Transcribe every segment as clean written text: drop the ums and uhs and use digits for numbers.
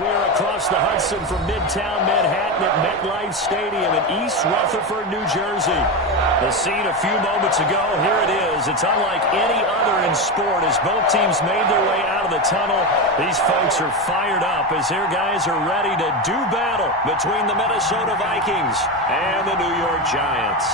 We're across the Hudson from Midtown Manhattan at MetLife Stadium in East Rutherford, New Jersey. The scene a few moments ago, here it is. It's unlike any other in sport as both teams made their way out of the tunnel. These folks are fired up as their guys are ready to do battle between the Minnesota Vikings and the New York Giants.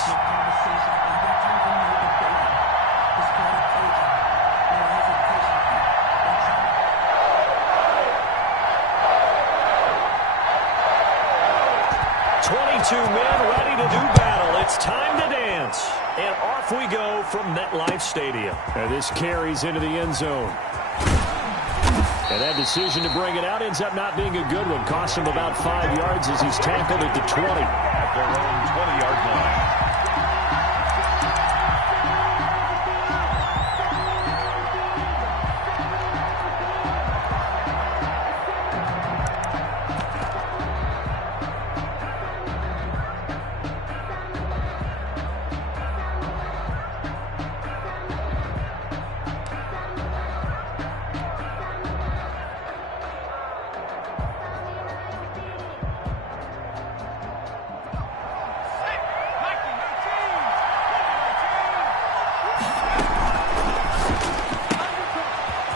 Two men ready to do battle. It's time to dance. And off we go from MetLife Stadium. And this carries into the end zone. And that decision to bring it out ends up not being a good one. Cost him about 5 yards as he's tackled at the 20. At their own 20-yard line.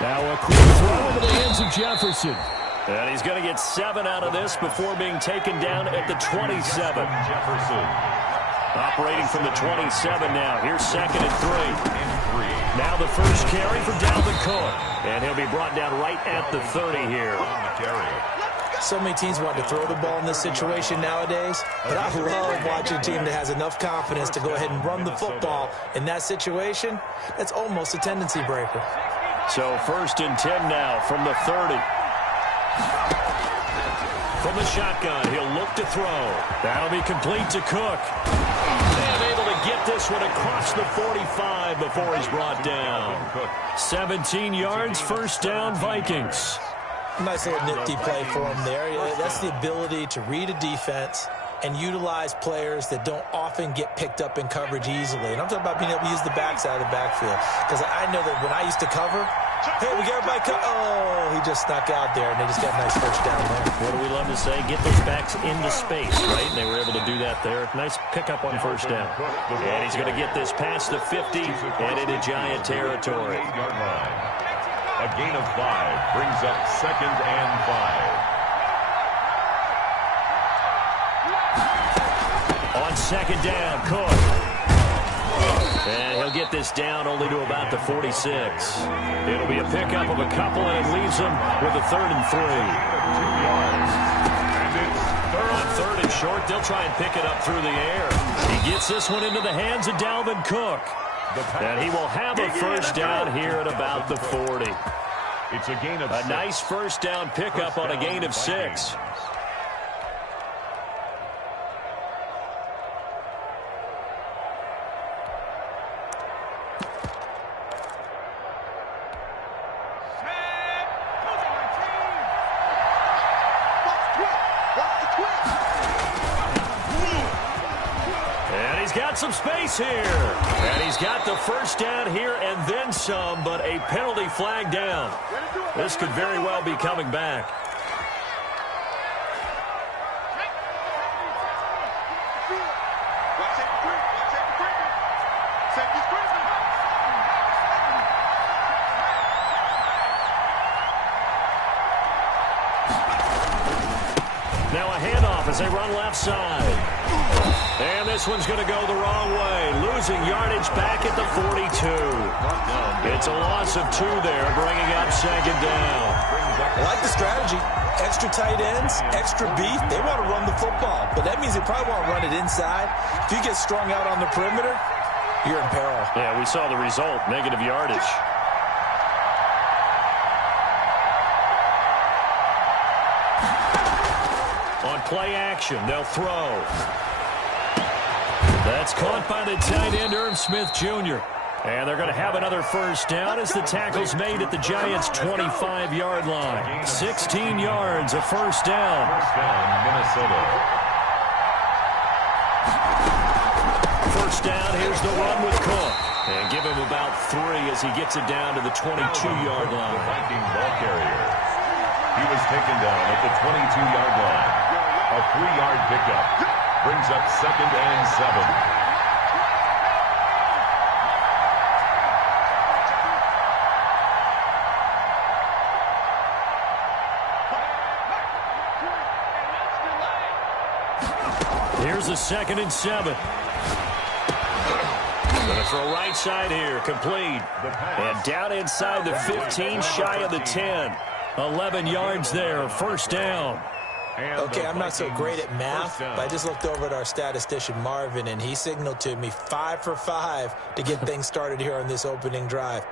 Now a quick throw into the hands of Jefferson. And he's going to get 7 out of this before being taken down at the 27. Jefferson. Operating from the 27 now. Here's 2nd and 3. Now the first carry for Dalvin Cook. And he'll be brought down right at the 30 here. So many teams want to throw the ball in this situation nowadays, but I love watching a team that has enough confidence to go ahead and run the football in that situation. That's almost a tendency breaker. So 1st and 10 now from the 30. From the shotgun, he'll look to throw. That'll be complete to Cook. And able to get this one across the 45 before he's brought down. 17 yards, 1st down, Vikings. Nice little nifty play for him there. That's the ability to read a defense and utilize players that don't often get picked up in coverage easily. And I'm talking about being able to use the backside of the backfield. Because I know that when I used to cover, hey, we got everybody oh, he just snuck out there, and they just got a nice 1st down there. What do we love to say? Get those backs into space, right? And they were able to do that there. Nice pickup on 1st down. And he's going to get this past the 50 and into Giant territory. A gain of 5 brings up 2nd and 5. On 2nd down, Cook. And he'll get this down only to about the 46. It'll be a pickup of a couple, and it leaves him with a 3rd and 3. 2 yards. And it's On 3rd and short, they'll try and pick it up through the air. He gets this one into the hands of Dalvin Cook. And he will have a 1st down here at about the 40. It's a gain of 6. A nice 1st down pickup on a gain of 6. Some space here, and he's got the 1st down here and then some, but a penalty flag down. This could very well be coming back. Now a handoff as they run left side. And this one's going to go the wrong way. Losing yardage back at the 42. It's a loss of 2 there, bringing up 2nd down. I like the strategy. Extra tight ends, extra beef. They want to run the football, but that means they probably want to run it inside. If you get strung out on the perimeter, you're in peril. Yeah, we saw the result, negative yardage. On play action, they'll throw. That's caught by the tight end, Irv Smith Jr. And they're going to have another 1st down as the tackle's made at the Giants' 25-yard line. 16 yards, a 1st down. 1st down, Minnesota. 1st down, here's the run with Cook. And give him about 3 as he gets it down to the 22-yard line. The Viking ball carrier. He was taken down at the 22-yard line. A 3-yard pickup brings up 2nd and 7. Here's a 2nd and 7. Gonna throw right side here, complete. And down inside the 15, shy of the 10. 11 yards there, first down. Okay, I'm not so great at math, but I just looked over at our statistician, Marvin, and he signaled to me 5 for 5 to get things started here on this opening drive.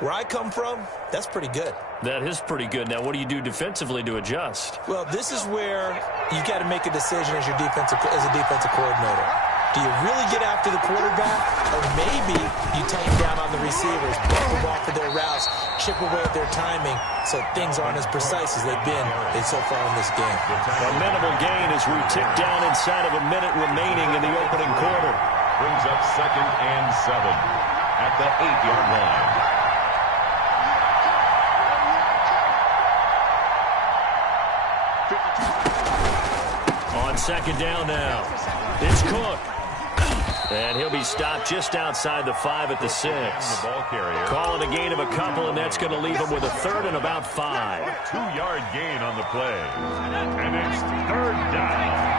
Where I come from, that's pretty good. That is pretty good. Now, what do you do defensively to adjust? Well, this is where you got to make a decision as a defensive coordinator. Do you really get after the quarterback, or maybe you tighten down on the receivers, bump them off of their routes, chip away at their timing, so things aren't as precise as they've been so far in this game. A minimal gain as we tick down inside of a minute remaining in the opening quarter. Brings up 2nd and 7 at the 8-yard line. On 2nd down now, it's Cook. And he'll be stopped just outside the 5 at the 6. Calling a gain of a couple, and that's going to leave him with a 3rd and about 5. 2-yard gain on the play. And it's 3rd down.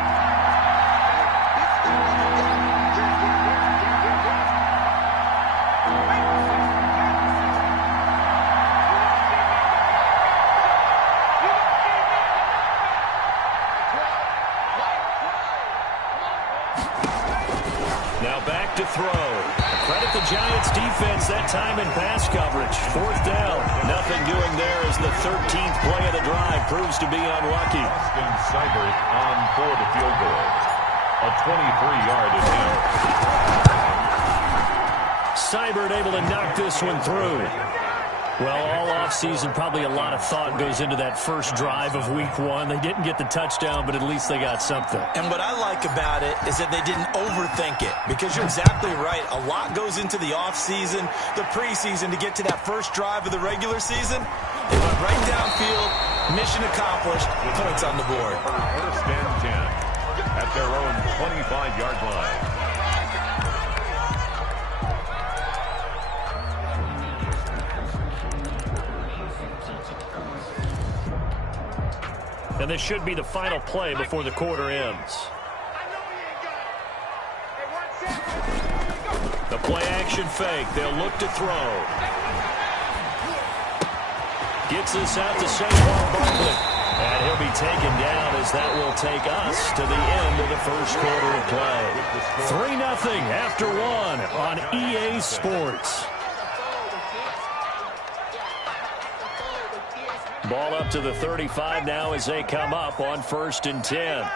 To throw. Credit the Giants defense that time in pass coverage. 4th down. Nothing doing there as the 13th play of the drive proves to be unlucky. Austin Seibert on for the field goal. A 23-yard attempt. Seibert able to knock this one through. Well, all offseason, probably a lot of thought goes into that first drive of week 1. They didn't get the touchdown, but at least they got something. And what I like about it is that they didn't overthink it, because you're exactly right. A lot goes into the offseason, the preseason, to get to that first drive of the regular season. They went right downfield, mission accomplished, points on the board. 1st and 10 at their own 25-yard line. And this should be the final play before the quarter ends. The play action fake. They'll look to throw. Gets this out to Saquon Barkley. And he'll be taken down as that will take us to the end of the first quarter of play. 3-0 after 1 on EA Sports. Ball up to the 35 now as they come up on 1st and 10.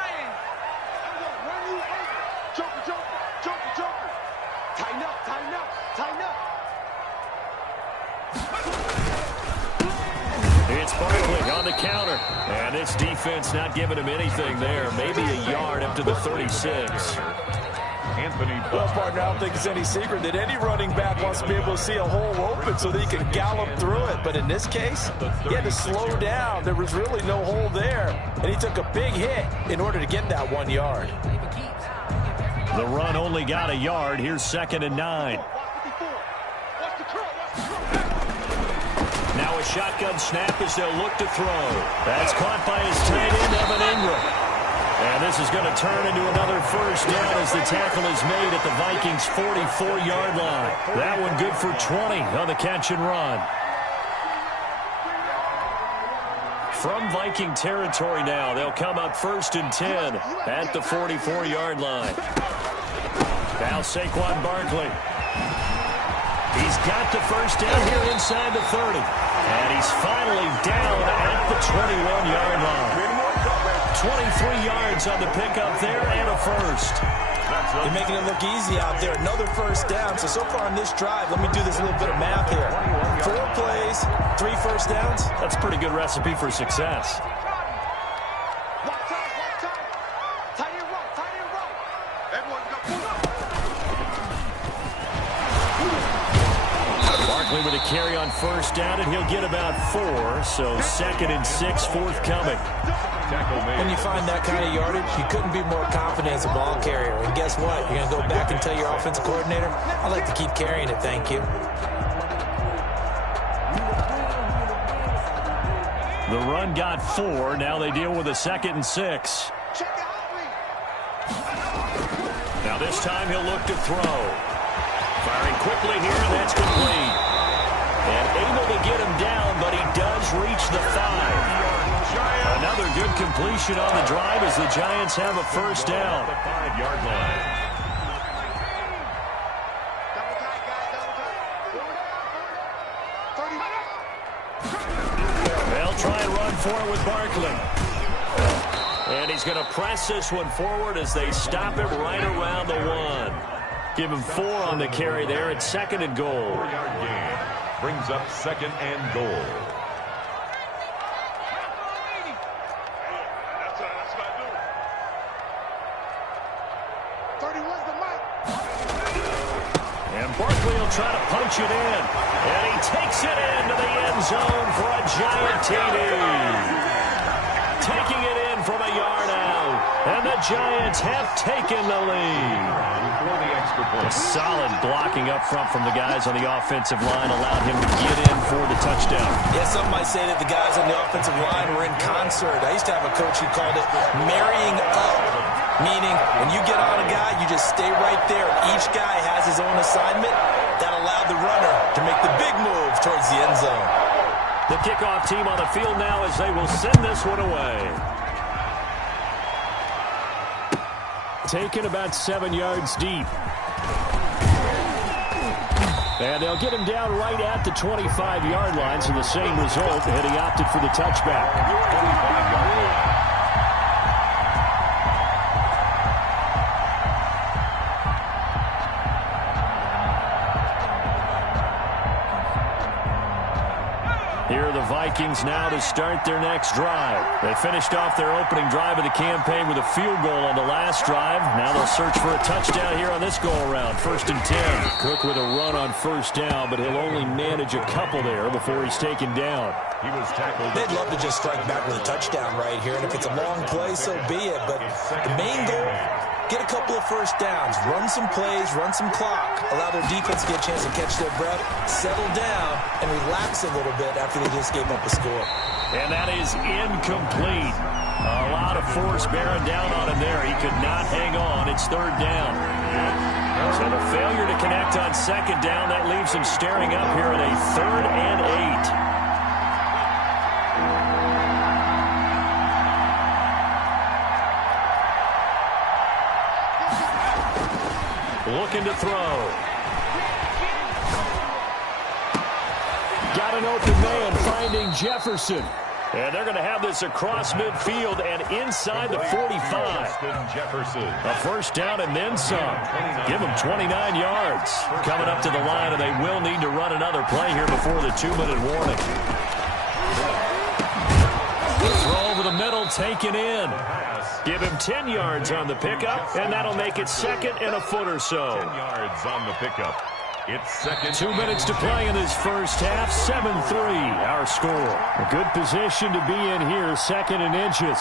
It's Barkley on the counter. And this defense not giving him anything there. Maybe a yard up to the 36. Well, partner, I don't think it's any secret that any running back wants to be able to see a hole open so that he can gallop through it. But in this case, he had to slow down. There was really no hole there, and he took a big hit in order to get that 1 yard. The run only got a yard. Here's 2nd and 9. Now a shotgun snap as they'll look to throw. That's caught by his tight end, Evan Ingram. And this is going to turn into another first down as the tackle is made at the Vikings' 44-yard line. That one good for 20 on the catch and run. From Viking territory now, they'll come up 1st and 10 at the 44-yard line. Now Saquon Barkley. He's got the first down here inside the 30. And he's finally down at the 21-yard line. 23 yards on the pickup there and a first. You're making it look easy out there. Another first down. So far on this drive, let me do this little bit of math here. 4 plays, 3 first downs. That's a pretty good recipe for success. Barkley with a carry on first down, and he'll get about 4. So 2nd and 6 forthcoming. When you find that kind of yardage, you couldn't be more confident as a ball carrier. And guess what? You're going to go back and tell your offensive coordinator, I'd like to keep carrying it, thank you. The run got 4. Now they deal with a 2nd and 6. Now this time he'll look to throw. Firing quickly here, and that's complete. And able to get him down, but he does reach the 5. Another good completion on the drive as the Giants have a first down. The 5-yard line. They'll try and run for it with Barkley. And he's going to press this one forward as they stop it right around the 1. Give him 4 on the carry there at 2nd and goal. 4-yard gain brings up 2nd and goal. And Barkley will try to punch it in. And he takes it into the end zone for a Giant TD. Taking it in from a yard out. And the Giants have taken the lead. For the extra point. Solid blocking up front from the guys on the offensive line allowed him to get in for the touchdown. Yeah, some might say that the guys on the offensive line were in concert. I used to have a coach who called it marrying up. Meaning, when you get on a guy, you just stay right there. Each guy has his own assignment. That allowed the runner to make the big move towards the end zone. The kickoff team on the field now as they will send this one away. Taken about 7 yards deep. And they'll get him down right at the 25-yard line, so the same result, and he opted for the touchback. 25-yard line. Here are the Vikings now to start their next drive. They finished off their opening drive of the campaign with a field goal on the last drive. Now they'll search for a touchdown here on this go-around. 1st and 10. Cook with a run on first down, but he'll only manage a couple there before he's taken down. He was tackled. They'd love to just strike back with a touchdown right here, and if it's a long play, so be it. But the main goal, get a couple of first downs, run some plays, run some clock, allow their defense to get a chance to catch their breath, settle down, and relax a little bit after they just gave up a score. And that is incomplete. A lot of force bearing down on him there. He could not hang on. It's 3rd down. So the failure to connect on 2nd down, that leaves him staring up here at a 3rd and 8. Looking to throw. Got an open man finding Jefferson. And they're going to have this across midfield and inside the 45. Jefferson. A first down and then some. Give them 29 yards. Coming up to the line, and they will need to run another play here before the 2-minute warning. Throw over the middle, taken in. Give him 10 yards on the pickup, and that'll make it 2nd and a foot or so. 10 yards on the pickup. It's 2nd. 2 minutes to play in this first half. 7-3, our score. A good position to be in here, 2nd and inches.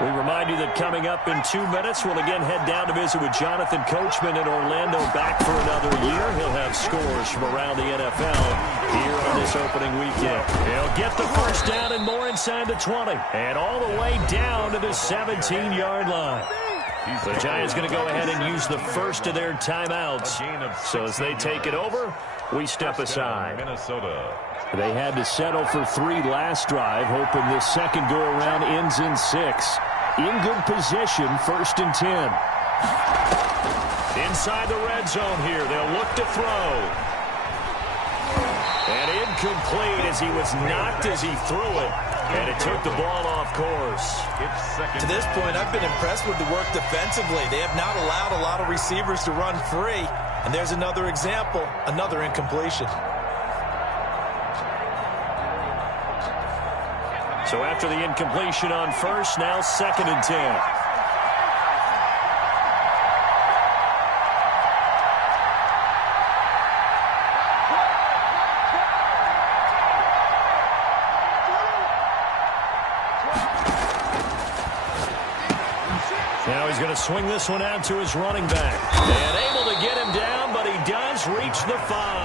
We remind you that coming up in 2 minutes, we'll again head down to visit with Jonathan Coachman in Orlando, back for another year. He'll have scores from around the NFL here on this opening weekend. He'll get the first down and more inside the 20, and all the way down to the 17-yard line. The Giants going to go ahead and use the first of their timeouts. So as they take it over, we step aside. Minnesota. They had to settle for 3 last drive, hoping this second go-around ends in 6. In good position, 1st and 10. Inside the red zone here, they'll look to throw. And incomplete as he was knocked as he threw it. And it took the ball off course. To this point, I've been impressed with the work defensively. They have not allowed a lot of receivers to run free. And there's another example, another incompletion. So after the incompletion on first, now 2nd and 10. Now he's going to swing this one out to his running back. And able to get him down, but he does reach the 5.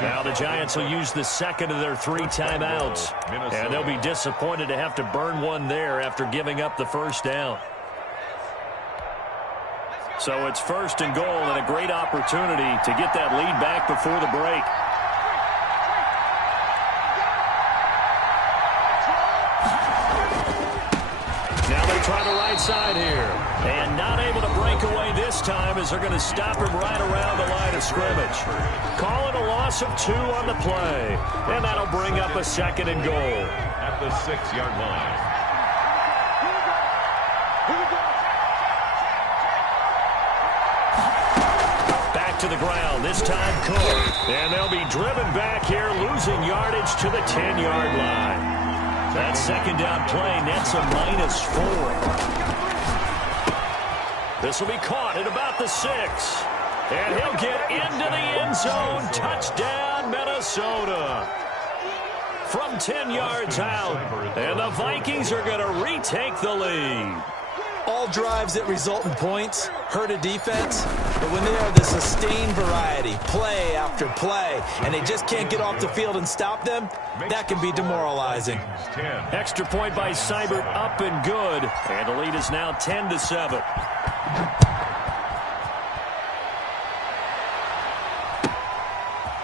Now the Giants will use the second of their 3 timeouts. And they'll be disappointed to have to burn one there after giving up the first down. So it's 1st and goal and a great opportunity to get that lead back before the break. Now they try the right side here. And not able to break away this time as they're going to stop him right around the line of scrimmage. Calling a loss of 2 on the play. And that'll bring up a 2nd and goal. At the 6-yard line. Back to the ground, this time Cook. And they'll be driven back here, losing yardage to the 10-yard line. That 2nd down play nets a -4. This will be caught at about the 6. And he'll get into the end zone. Touchdown, Minnesota. From 10 yards out. And the Vikings are going to retake the lead. All drives that result in points hurt a defense, but when they are the sustained variety, play after play, and they just can't get off the field and stop them, that can be demoralizing. Extra point by Seibert, up and good, and the lead is now 10-7.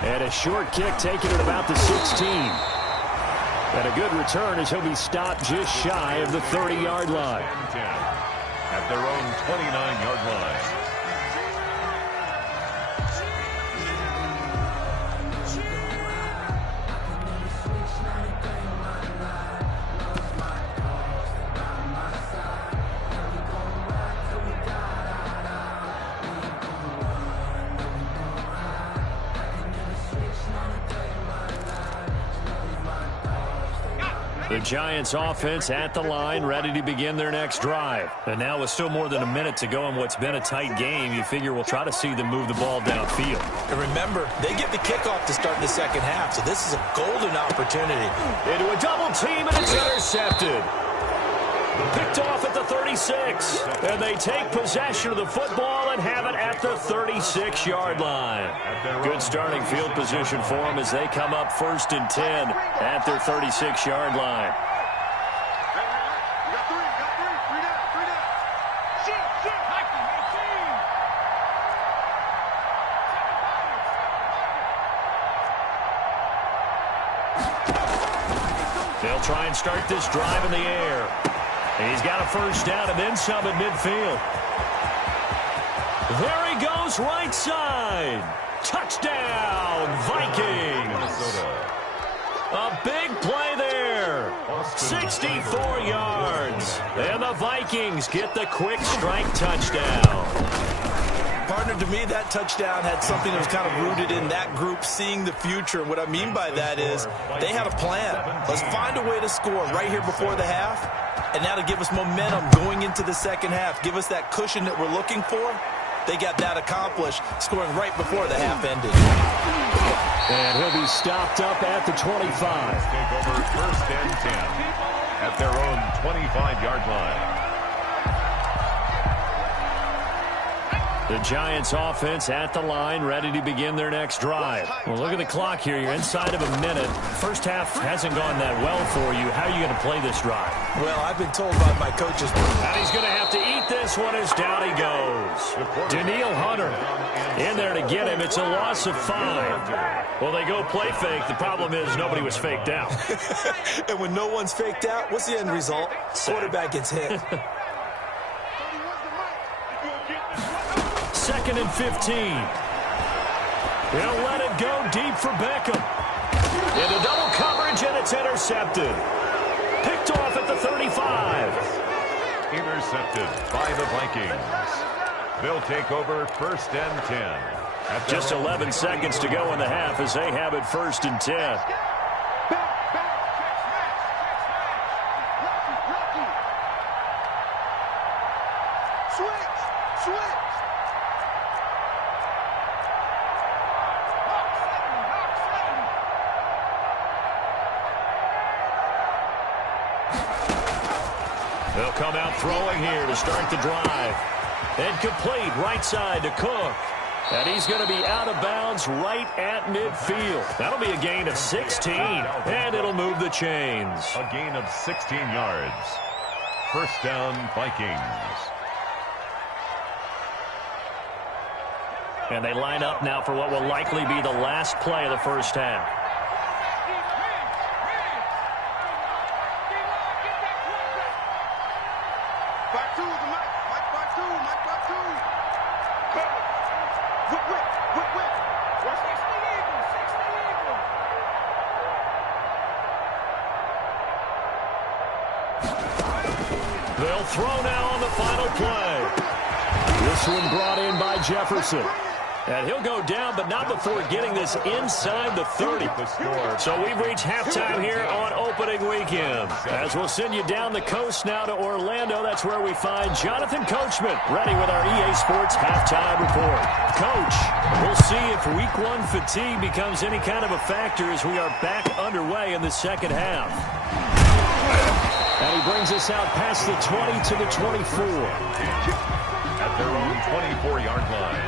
And a short kick taken at about the 16. And a good return as he'll be stopped just shy of the 30-yard line. At their own 29-yard line. The Giants offense at the line, ready to begin their next drive. And now with still more than a minute to go in what's been a tight game, you figure we'll try to see them move the ball downfield. And remember, they get the kickoff to start the second half, so this is a golden opportunity. Into a double team, and it's intercepted. Picked off at the 36. And they take possession of the football and have it at the 36-yard line. Good starting field position for them as they come up 1st and 10 at their 36-yard line. They'll try and start this drive in the air. And he's got a first down and then some at midfield. There he goes, right side. Touchdown, Vikings. A big play there. 64 yards. And the Vikings get the quick strike touchdown. Partner, to me, that touchdown had something that was kind of rooted in that group seeing the future. And what I mean by that is they had a plan. Let's find a way to score right here before the half. And that'll give us momentum going into the second half. Give us that cushion that we're looking for. They got that accomplished, scoring right before the half ended. And he'll be stopped up at the 25. Take over 1st and 10 at their own 25-yard line. The Giants offense at the line, ready to begin their next drive. Well, look at the clock here. You're inside of a minute. First half hasn't gone that well for you. How are you going to play this drive? Well, I've been told by my coaches. And he's going to have to eat this one as down he goes. Daniil Hunter in there to get him. It's a loss of 5. Well, they go play fake. The problem is nobody was faked out. And when no one's faked out, what's the end result? Quarterback gets hit. 2nd and 15. They'll let it go deep for Beckham. Into double coverage, and it's intercepted. Picked off at the 35. Intercepted by the Vikings. They'll take over 1st and 10. Just 11 seconds to go in the half as they have it 1st and 10. They'll come out throwing here to start the drive. And complete right side to Cook. And he's going to be out of bounds right at midfield. That'll be a gain of 16, and it'll move the chains. A gain of 16 yards. First down, Vikings. And they line up now for what will likely be the last play of the first half. They'll throw now on the final play. This one brought in by Jefferson. And he'll go down, but not before getting this inside the 30. So we've reached halftime here on opening weekend. As we'll send you down the coast now to Orlando, that's where we find Jonathan Coachman, ready with our EA Sports halftime report. Coach, we'll see if week one fatigue becomes any kind of a factor as we are back underway in the second half. And he brings us out past the 20 to the 24. At their own 24-yard line.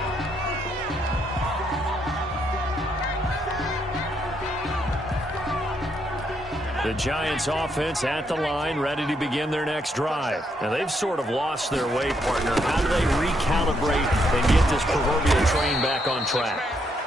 The Giants offense at the line, ready to begin their next drive. Now, they've sort of lost their way, partner. How do they recalibrate and get this proverbial train back on track?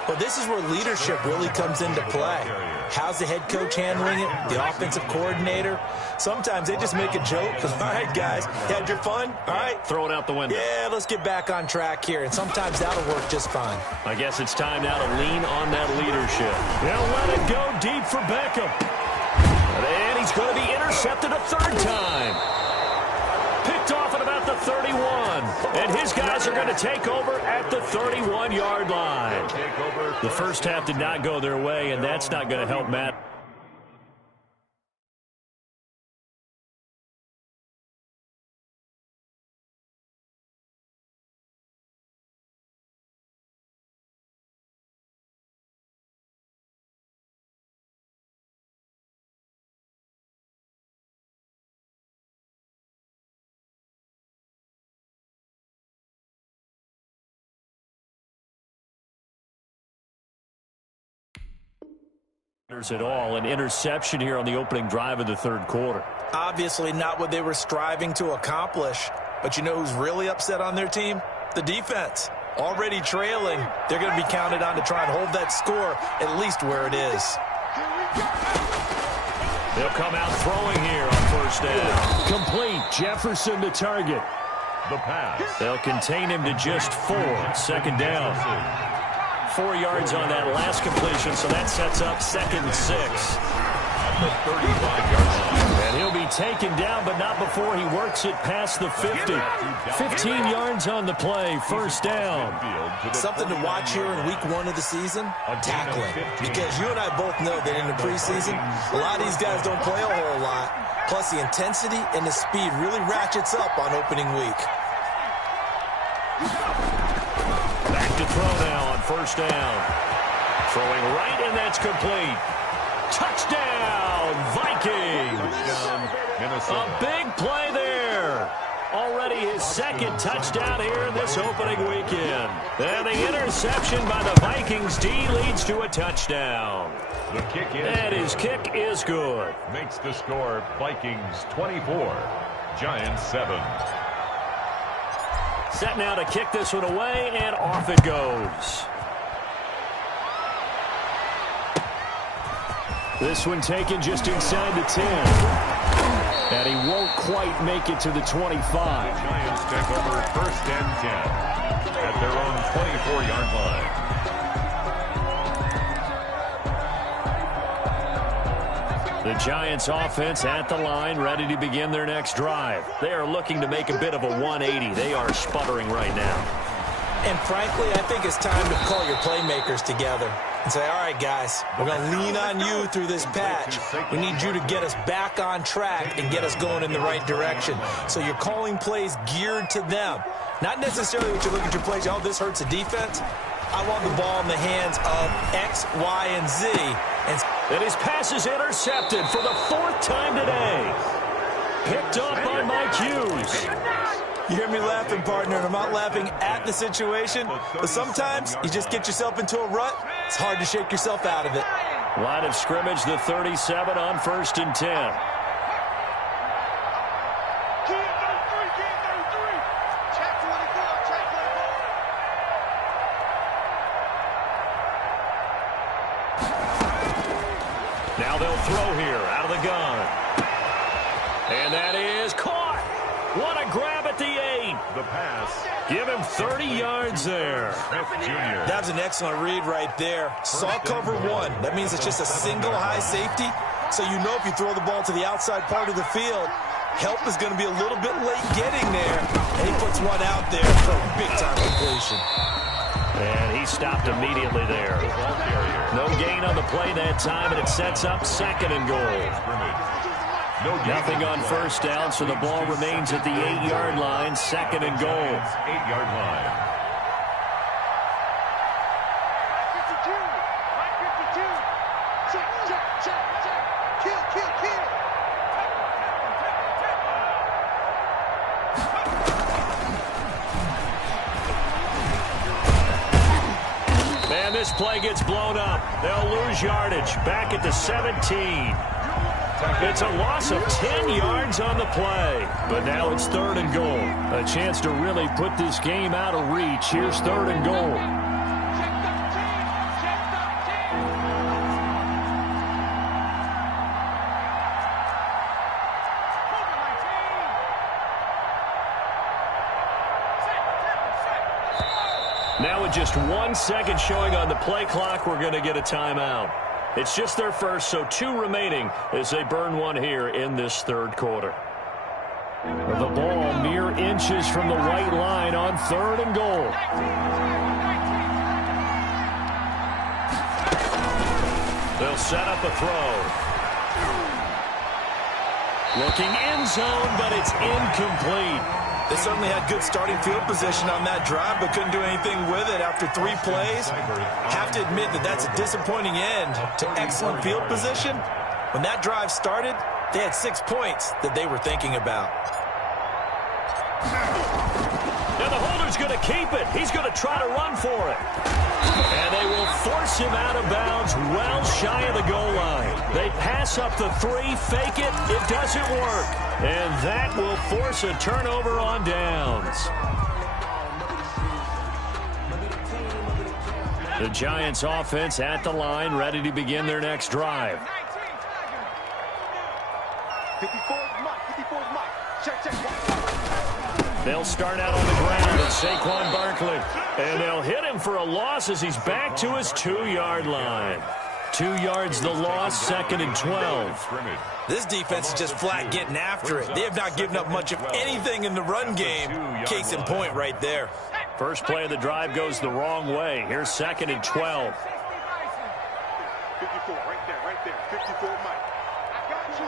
Well, this is where leadership really comes into play. How's the head coach handling it? The offensive coordinator? Sometimes they just make a joke. All right, guys, you had your fun? All right. Throw it out the window. Yeah, let's get back on track here. And sometimes that'll work just fine. I guess it's time now to lean on that leadership. They'll let it go deep for Beckham. And he's going to be intercepted a third time. Picked off at about the 31. And his guys are going to take over at the 31-yard line. The first half did not go their way, and that's not going to help Matt. At all. An interception here on the opening drive of the third quarter. Obviously not what they were striving to accomplish. But you know who's really upset on their team? The defense. Already trailing. They're going to be counted on to try and hold that score at least where it is. They'll come out throwing here on first down. Complete. Jefferson to target. The pass. They'll contain him to just 4. Second down. 4 yards on that last completion, so that sets up second and 6. At the 35-yard line. And he'll be taken down, but not before he works it past the 50. 15 yards on the play, first down. Something to watch here in week 1 of the season, tackling. Because you and I both know that in the preseason, a lot of these guys don't play a whole lot. Plus, the intensity and the speed really ratchets up on opening week. Back to throw now. First down. Throwing right, and that's complete. Touchdown, Vikings. A big play there. Already his second touchdown here in this opening weekend. And the interception by the Vikings D leads to a touchdown. The kick is and his kick is good. Makes the score Vikings 24, Giants 7. Set now to kick this one away, and off it goes. This one taken just inside the 10. And he won't quite make it to the 25. Giants take over first and 10 at their own 24-yard line. The Giants offense at the line, ready to begin their next drive. They are looking to make a bit of a 180. They are sputtering right now. And frankly, I think it's time to call your playmakers together and say, all right, guys, we're going to lean on you through this patch. We need you to get us back on track and get us going in the right direction. So you're calling plays geared to them. Not necessarily what you look at your plays, oh, this hurts the defense. I want the ball in the hands of X, Y, and Z. And his pass is intercepted for the 4th time today. picked up on my cues. You hear me laughing, partner, and I'm not laughing at the situation, but sometimes you just get yourself into a rut. It's hard to shake yourself out of it. Line of scrimmage, the 37 on 1st and 10. Now they'll throw here out of the gun. And that is caught. What a grab at the 8. The pass. Give him 30 yards there. Smith Jr. That was an excellent read right there. Saw cover 1. That means it's just a single high safety. So you know if you throw the ball to the outside part of the field, help is going to be a little bit late getting there. And he puts one out there for a big-time completion. And he stopped immediately there. No gain on the play that time, and it sets up 2nd and goal. Nothing on 1st down, so the ball remains at the 8-yard line, 2nd and goal. 8-yard line. And this play gets blown up. They'll lose yardage. Back at the 17. It's a loss of 10 yards on the play. But now it's 3rd and goal. A chance to really put this game out of reach. Here's 3rd and goal. Now with just 1 second showing on the play clock, we're going to get a timeout. It's just their first, so 2 remaining as they burn one here in this 3rd quarter. The ball mere inches from the white line on 3rd and goal. They'll set up a throw. Looking end zone, but it's incomplete. They certainly had good starting field position on that drive, but couldn't do anything with it after 3 plays. Have to admit that that's a disappointing end to excellent field position. When that drive started, they had 6 points that they were thinking about. Now the holder's going to keep it. He's going to try to run for it. And they will force him out of bounds well shy of the goal line. They pass up the 3, fake it. It doesn't work. And that will force a turnover on downs. The Giants offense at the line, ready to begin their next drive. 54's Mike. Check. They'll start out on the ground at Saquon Barkley. And they'll hit him for a loss as he's back to his 2-yard line. 2 yards the loss, 2nd and 12. This defense is just flat getting after it. They have not given up much of anything in the run game. Case in point right there. First play of the drive goes the wrong way. Here's 2nd and 12. 54, right there. 54, Mike. I got you.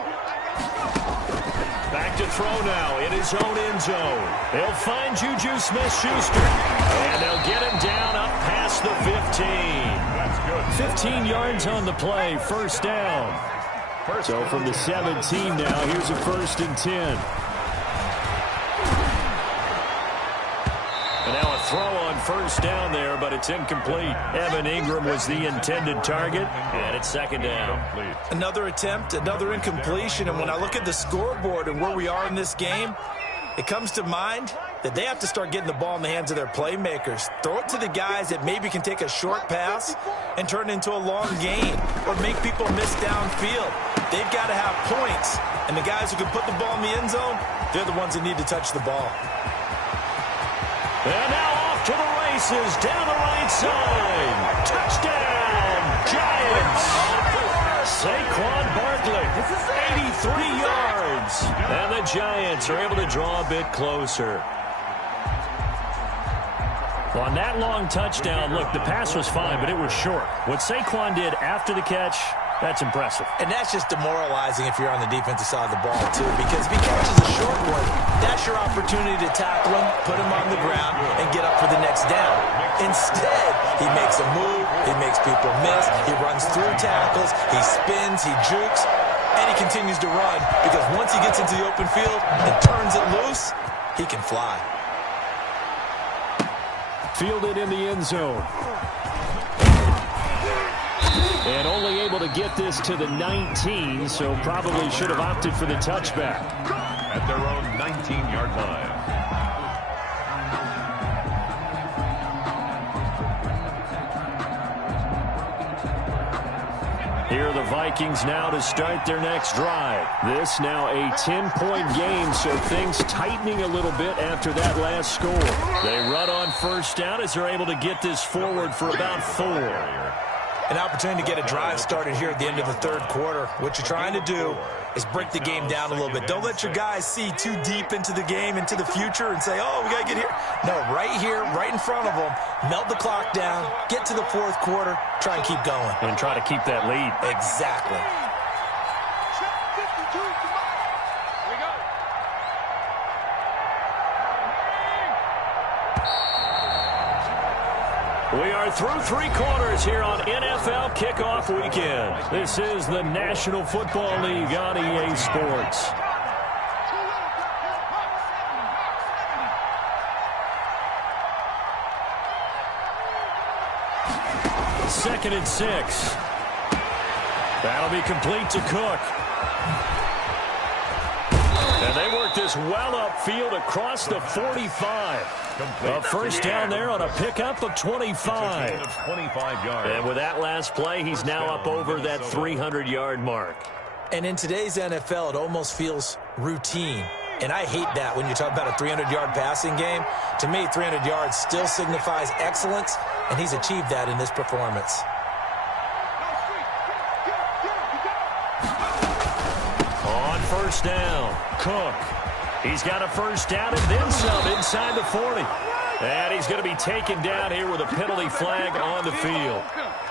Back to throw now in his own end zone. They'll find Juju Smith-Schuster. And they'll get him down up past the 15. That's good. 15 yards on the play, 1st down. So from the 17 now, here's a 1st and 10. And now a throw on 1st down there, but it's incomplete. Evan Ingram was the intended target, and it's 2nd down. Another attempt, another incompletion, and when I look at the scoreboard and where we are in this game, it comes to mind that they have to start getting the ball in the hands of their playmakers. Throw it to the guys that maybe can take a short pass and turn it into a long gain or make people miss downfield. They've got to have points, and the guys who can put the ball in the end zone, they're the ones that need to touch the ball. And now off to the races, down the right side. Touchdown, Giants. Saquon Barkley, 83 yards. And the Giants are able to draw a bit closer. On that long touchdown, look, the pass was fine, but it was short. What Saquon did after the catch, that's impressive. And that's just demoralizing if you're on the defensive side of the ball, too, because if he catches a short one, that's your opportunity to tackle him, put him on the ground, and get up for the next down. Instead, he makes a move, he makes people miss, he runs through tackles, he spins, he jukes. And he continues to run because once he gets into the open field and turns it loose, he can fly. Fielded in the end zone. And only able to get this to the 19, so probably should have opted for the touchback. At their own 19-yard line. Here are the Vikings now to start their next drive. This now a 10-point game, so things tightening a little bit after that last score. They run on first down as they're able to get this forward for about 4. An opportunity to get a drive started here at the end of the third quarter. What you're trying to do is break the game down a little bit. Don't let your guys see too deep into the game, into the future, and say, oh, we got to get here. No, right here, right in front of them, melt the clock down, get to the fourth quarter, try and keep going. And try to keep that lead. Exactly. We are through 3 quarters here on NFL Kickoff Weekend. This is the National Football League on EA Sports. Second and 6. That'll be complete to Cook. And they work this well upfield across the 45. A first down there on a pickup of 25. And with that last play, he's now up over that 300-yard mark. And in today's NFL, it almost feels routine. And I hate that when you talk about a 300-yard passing game. To me, 300 yards still signifies excellence, and he's achieved that in this performance. On first down, Cook. He's got a first down and then some inside the 40. And he's going to be taken down here with a penalty flag on the field.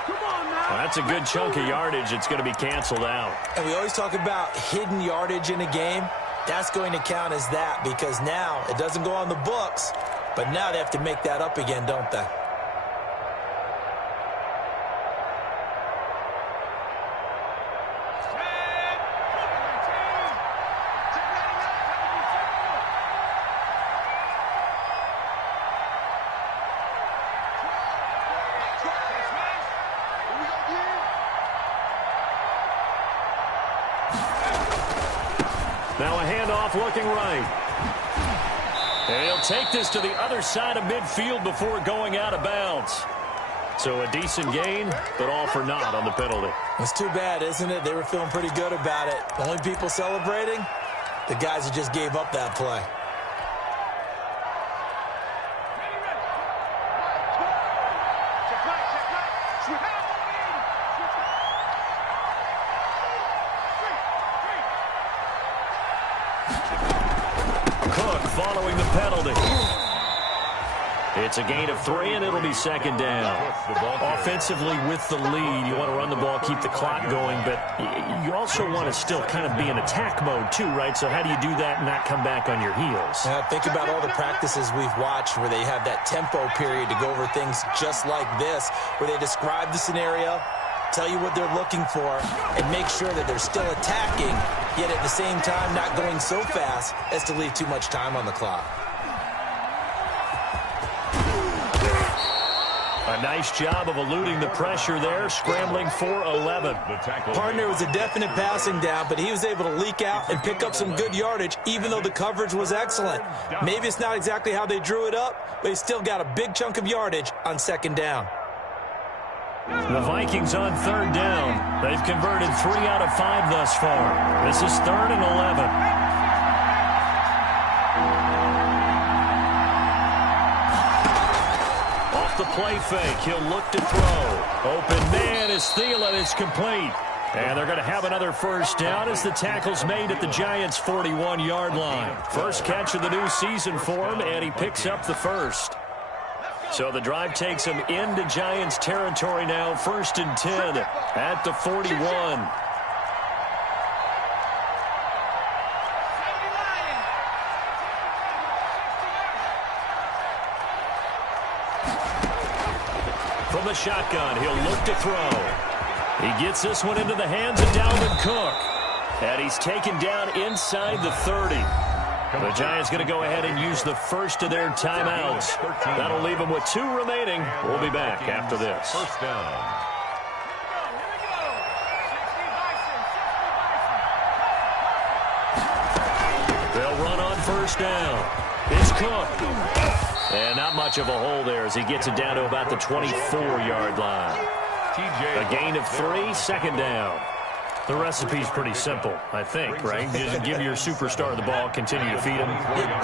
Well, that's a good chunk of yardage. It's going to be canceled out. And we always talk about hidden yardage in a game. That's going to count as that because now it doesn't go on the books, but now they have to make that up again, don't they? Now a handoff looking right. And he'll take this to the other side of midfield before going out of bounds. So a decent gain, but all for naught on the penalty. It's too bad, isn't it? They were feeling pretty good about it. The only people celebrating, the guys who just gave up that play. Cook following the penalty. It's a gain of 3, and it'll be second down. Offensively with the lead, you want to run the ball, keep the clock going, but you also want to still kind of be in attack mode too, right? So how do you do that and not come back on your heels? Think about all the practices we've watched where they have that tempo period to go over things just like this, where they describe the scenario, tell you what they're looking for, and make sure that they're still attacking, yet at the same time not going so fast as to leave too much time on the clock. A nice job of eluding the pressure there, scrambling for 11. Partner was a definite passing down, but he was able to leak out and pick up some good yardage, even though the coverage was excellent. Maybe it's not exactly how they drew it up, but he still got a big chunk of yardage on second down. The Vikings on third down. They've converted 3 out of 5 thus far. This is 3rd and 11. The play fake. He'll look to throw. Open man is Thielen. It's complete. And they're going to have another first down as the tackle's made at the Giants' 41-yard line. First catch of the new season for him, and he picks up the first. So the drive takes him into Giants territory now. 1st and 10 at the 41. From the shotgun, he'll look to throw. He gets this one into the hands of Dalvin Cook. And he's taken down inside the 30. The Giants going to go ahead and use the first of their timeouts. That'll leave them with 2 remaining. We'll be back after this. First down. They'll run on first down. It's Cook. And not much of a hole there as he gets it down to about the 24-yard line. A gain of 3, second down. The recipe's pretty simple, I think, right? Just give your superstar the ball, continue to feed him.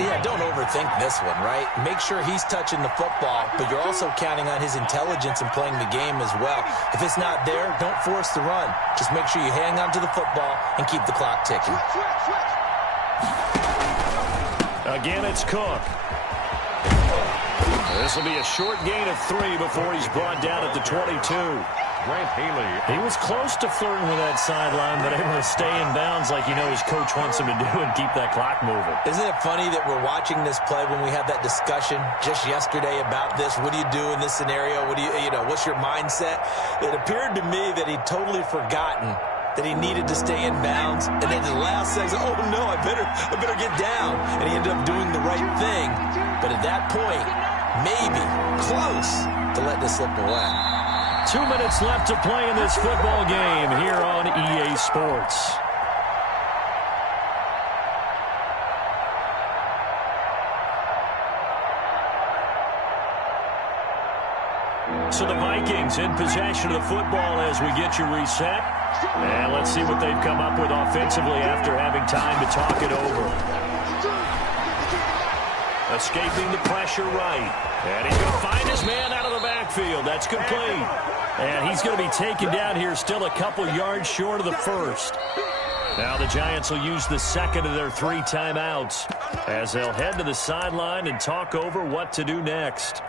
Yeah, don't overthink this one, right? Make sure he's touching the football, but you're also counting on his intelligence and playing the game as well. If it's not there, don't force the run. Just make sure you hang on to the football and keep the clock ticking. Again, it's Cook. This will be a short gain of 3 before he's brought down at the 22. Grant Haley. He was close to flirting with that sideline, but able to stay in bounds like his coach wants him to do and keep that clock moving. Isn't it funny that we're watching this play when we had that discussion just yesterday about this? What do you do in this scenario? What do what's your mindset? It appeared to me that he'd totally forgotten that he needed to stay in bounds, and then the last second, oh no, I better get down. And he ended up doing the right thing. But at that point, maybe close to let this slip away. 2 minutes left to play in this football game here on EA Sports. So the Vikings in possession of the football as we get you reset. And let's see what they've come up with offensively after having time to talk it over. Escaping the pressure right. And he's going to find his man out of the backfield. That's complete. And he's going to be taken down here still a couple yards short of the first. Now the Giants will use the second of their 3 timeouts as they'll head to the sideline and talk over what to do next.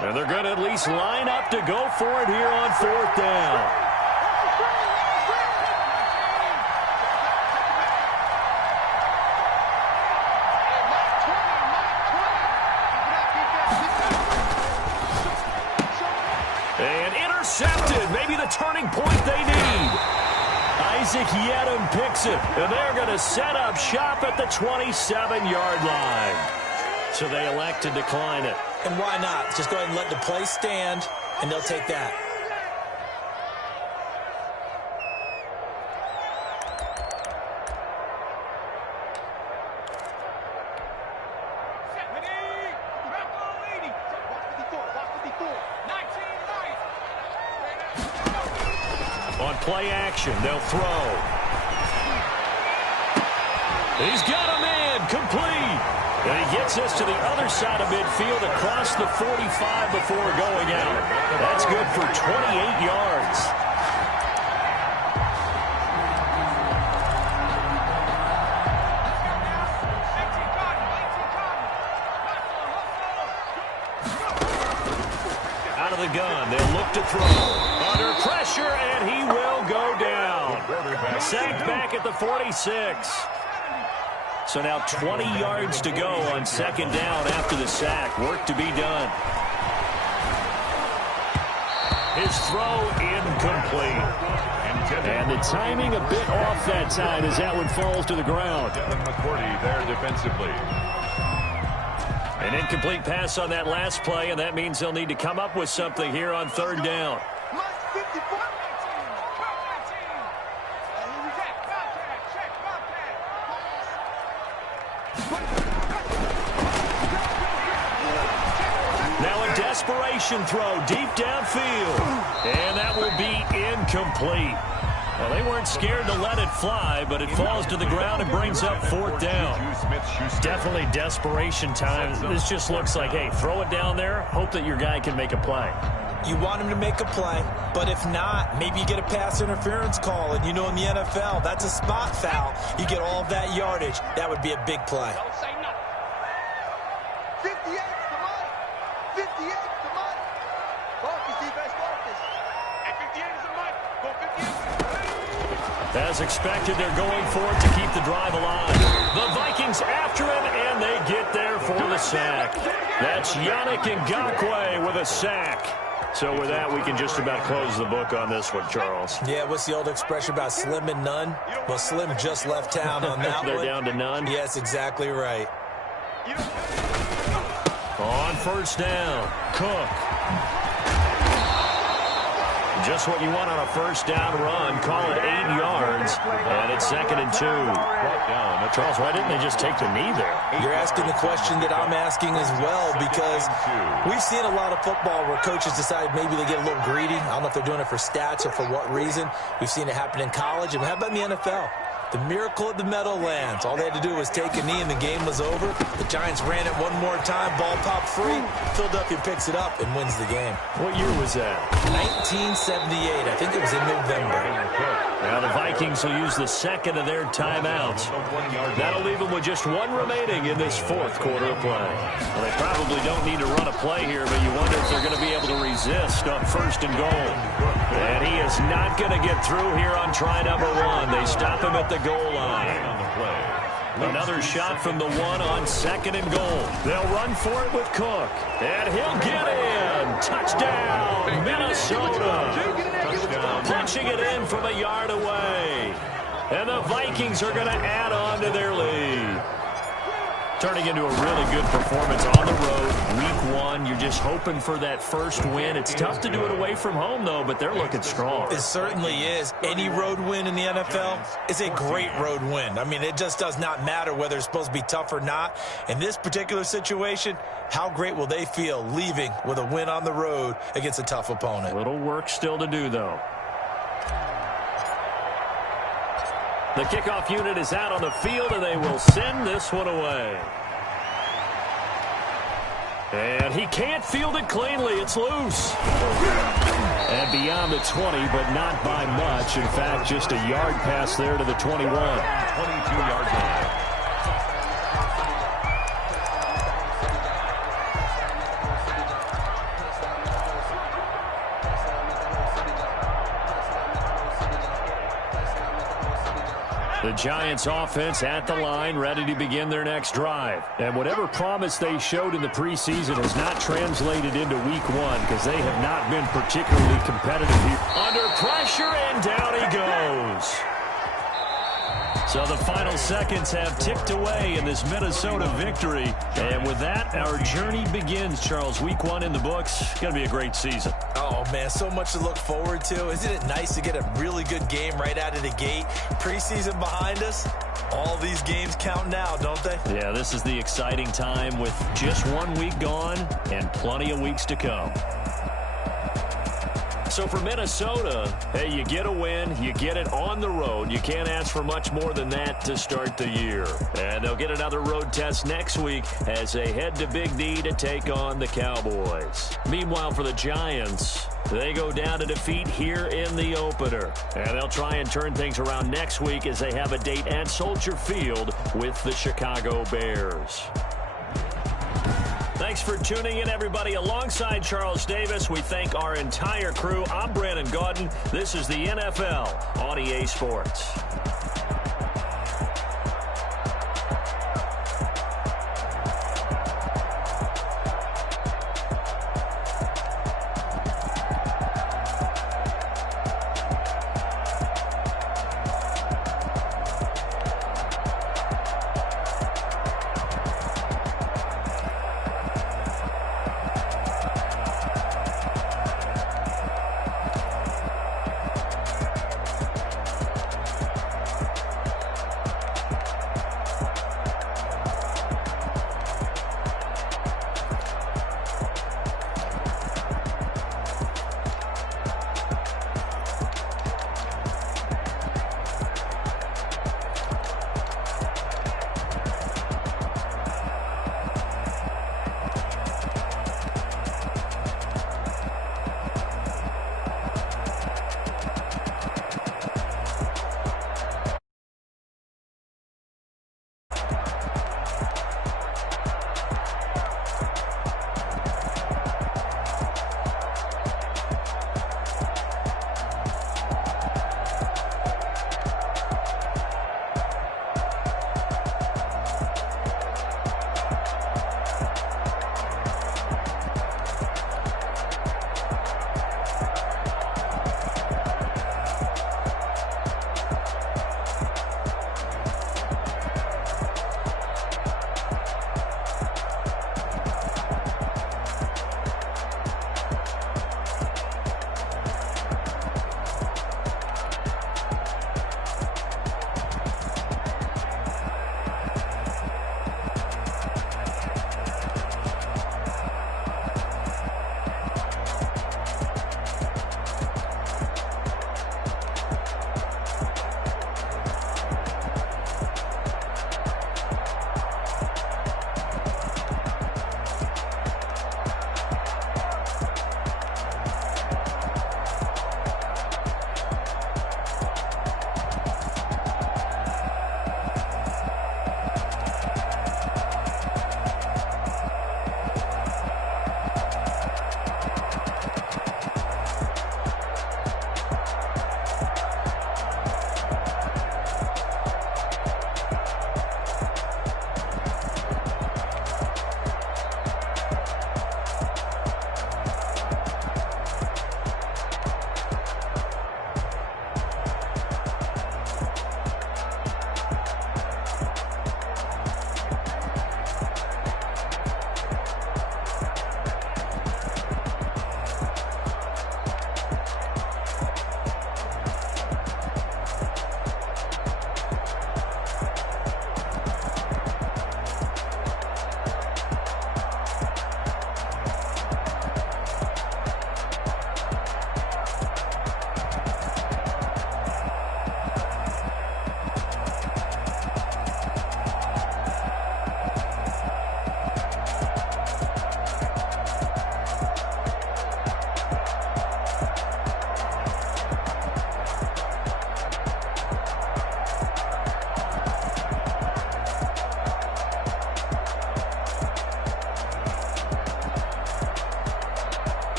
And they're going to at least line up to go for it here on 4th down. And intercepted. Maybe the turning point they need. Isaac Yedem picks it. And they're going to set up shop at the 27-yard line. So they elect to decline it. And why not? Just go ahead and let the play stand, and they'll take that. On play action, they'll throw. He's got a man, complete. And he gets us to the other side of midfield across the 45 before going out. That's good for 28 yards. Out of the gun, they'll look to throw. Under pressure, and he will go down. Sacked back at the 46. So now 20 yards to go on 2nd down after the sack. Work to be done. His throw incomplete. And the timing a bit off that time as that one falls to the ground. Devin McCourty there defensively. An incomplete pass on that last play, and that means they'll need to come up with something here on 3rd down. Desperation throw deep downfield. And that will be incomplete. Well, they weren't scared to let it fly, but it falls to the ground and brings up 4th down. Definitely desperation time. This just looks like, hey, throw it down there, hope that your guy can make a play. You want him to make a play, but if not, maybe you get a pass interference call, and you know in the NFL, that's a spot foul. You get all of that yardage. That would be a big play. Don't say nothing. 58 to Mike. 58 to Mike. Marcus, defense, Marcus. And 58 is a Mike. Go 58. As expected, they're going for it to keep the drive alive. The Vikings after him, and they get there for the sack. That's Yannick Ngakoue with a sack. So with that, we can just about close the book on this one, Charles. Yeah, what's the old expression about slim and none? Well, Slim just left town on that They're one. down to none? Yes, exactly right. On first down, Cook. Just what you want on a first down run. Call it 8 yards, and it's 2nd and 2. Charles, why didn't they just take the knee there? You're asking the question that I'm asking as well, because we've seen a lot of football where coaches decide maybe they get a little greedy. I don't know if they're doing it for stats or for what reason. We've seen it happen in college, and how about in the NFL? The miracle of the Meadowlands. All they had to do was take a knee and the game was over. The Giants ran it one more time. Ball popped free. Philadelphia picks it up and wins the game. What year was that? 1978. I think it was in November. Now the Vikings will use the second of their timeouts. That'll leave them with just one remaining in this fourth quarter of play. Well, they probably don't need to run a play here, but you wonder if they're going to be able to resist on first and goal. And he is not going to get through here on try number 1. They stop him at the goal line. Another shot from the 1 on 2nd and goal. They'll run for it with Cook. And he'll get in. Touchdown, Minnesota. Punching it in from a yard away. And the Vikings are going to add on to their lead. Turning into a really good performance on the road. Week 1, you're just hoping for that first win. It's tough to do it away from home, though, but they're looking strong. It certainly is. Any road win in the NFL is a great road win. I mean, it just does not matter whether it's supposed to be tough or not. In this particular situation, how great will they feel leaving with a win on the road against a tough opponent? Little work still to do, though. The kickoff unit is out on the field, and they will send this one away. And he can't field it cleanly. It's loose. And beyond the 20, but not by much. In fact, just a yard pass there to the 21. 22-yard line. The Giants offense at the line, ready to begin their next drive. And whatever promise they showed in the preseason has not translated into week 1 because they have not been particularly competitive here. Under pressure, and down he goes. So the final seconds have ticked away in this Minnesota victory. And with that, our journey begins, Charles. Week 1 in the books. Going to be a great season. Oh, man, so much to look forward to. Isn't it nice to get a really good game right out of the gate? Preseason behind us. All these games count now, don't they? Yeah, this is the exciting time with just 1 week gone and plenty of weeks to come. So for Minnesota, hey, you get a win, you get it on the road. You can't ask for much more than that to start the year. And they'll get another road test next week as they head to Big D to take on the Cowboys. Meanwhile, for the Giants, they go down to defeat here in the opener. And they'll try and turn things around next week as they have a date at Soldier Field with the Chicago Bears. Thanks for tuning in, everybody. Alongside Charles Davis, we thank our entire crew. I'm Brandon Gaudin. This is the NFL on EA Sports.